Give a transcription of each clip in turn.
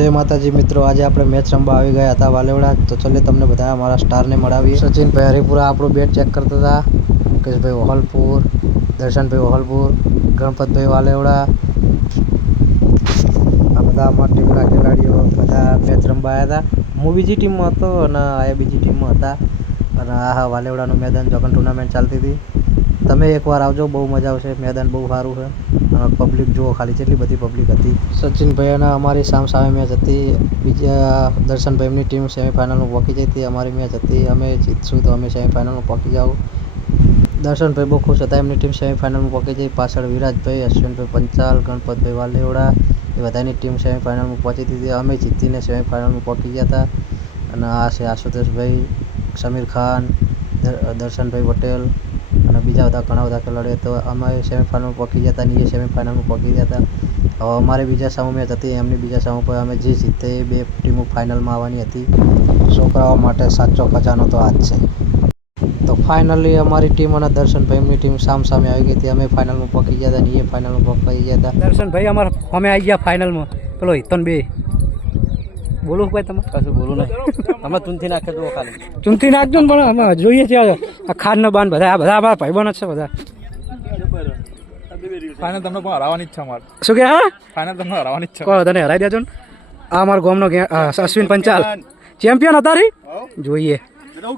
जय माताजी मित्रों, आज આપણે મેચ રમવા આવી ગયા હતા વાલેવડા। તો ચલે તમને બધા અમારા સ્ટારને મળાવીએ। સચિનભાઈ હરિપુરા આપણો બેટ ચેક કરતા હતા, મુકેશભાઈ ઓહલપુર, દર્શનભાઈ ઓહલપુર, ગણપતભાઈ વાલેવડા, આ બધા અમારા ટીમના ખેલાડીઓ બધા મેચ રમવા આવ્યા હતા। હું બીજી ટીમમાં હતો અને આ બીજી ટીમમાં હતા અને આ વાલેવડાનું મેદાન જોકન ટુર્નામેન્ટ ચાલતી હતી। તમે એકવાર આવજો, બહુ મજા આવશે। મેદાન બહુ સારું છે અને પબ્લિક જુઓ ખાલી કેટલી બધી પબ્લિક હતી। સચિનભાઈ અને અમારી સામે મેચ હતી। બીજા દર્શનભાઈની ટીમ સેમીફાઇનલમાં પહોંચી જઈ હતી। અમારી મેચ હતી, અમે જીતશું તો અમે સેમીફાઇનલમાં પહોંચી જાઓ। દર્શનભાઈ બહુ ખુશ હતા, એમની ટીમ સેમીફાઇનલમાં પહોંચી જઈ। પાછળ વિરાજભાઈ, અશ્વિનભાઈ પંચાલ, ગણપતભાઈ વાલેવડા એ બધાની ટીમ સેમીફાઇનલમાં પહોંચી હતી। અમે જીતીને સેમીફાઇનલમાં પહોંચી ગયા હતા। અને આ છે આશુતોષભાઈ, સમીર ખાન, દર્શનભાઈ પટેલ અને બીજા બધા ઘણા બધા ખેલાડીઓ। તો અમે સેમીફાઇનલમાં પહોંચી ગયા હતા અને એ સેમીફાઇનલમાં પહોંચી ગયા હતા। હવે અમારી બીજા સામુ મેચ હતી, એમની બીજા સામુ પર અમે જે જીતે એ બે ટીમો ફાઇનલમાં આવવાની હતી। છોકરાઓ માટે સાચો ખજાનો તો આ જ છે। તો ફાઇનલી અમારી ટીમ અને દર્શનભાઈની ટીમ સામે આવી ગઈ હતી। અમે ફાઇનલમાં પહોંચી ગયા હતા અને એ ફાઇનલમાં પહોંચી ગયા હતા। દર્શનભાઈ અમારા અમે આવી ગયા ફાઇનલમાં। પેલો હિતન બે બોલો ભાઈ, તમે કશું બોલું નહીં, અમે ચૂંથી નાખી દો, ખાલી ચૂંથી નાખજો ને, પણ અમે જોઈએ છીએ આ ખાનના બાન બધા અમારા ભાઈબંધ જ છે બધા। ફાઇનલ તમને પણ હરાવવાની ઈચ્છા મારે। શું કે? હા, ફાઇનલ તમને હરાવવાની ઈચ્છા। કહો, તને હરાવી દેજો ને। આ અમારો ગામનો અશ્વિન પંચાલ ચેમ્પિયન હતા રી, જોઈએ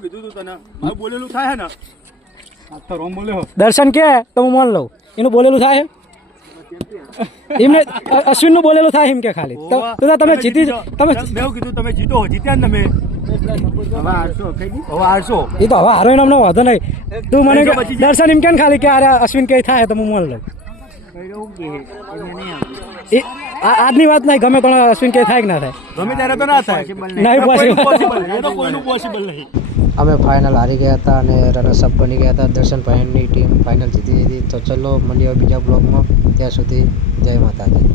કીધું તું તને મારું બોલેલું થાય ને, તો રોમ બોલ્યો દર્શન કે તો હું માન લઉં, એનું બોલેલું થાય એમને, અશ્વિન નું બોલેલું થાય એમ કે ખાલી તો તમે જીતી, તમે મેં કીધું તમે જીતો, જીત્યા ને તમે હવે 800 એ તો હવે હારો અમને વાંધો નહીં। તું મને દર્શન એમ કે ખાલી કે અરે અશ્વિન કઈ થાય તો હું માન લઉં। આજની વાત નહીં, ગમે તો અશ્વિન કઈ થાય કે ના થાય, ગમે ત્યારે તો ના થાય, નહીં પોસિબલ, એ તો કોઈનું પોસિબલ નહીં। અમે ફાઇનલ હારી ગયા હતા અને રનર્સઅપ બની ગયા હતા। દર્શનભાઈની ટીમ ફાઇનલ જીતી હતી। તો ચલો મળીએ બીજા બ્લોગમાં, ત્યાં સુધી જય માતાજી।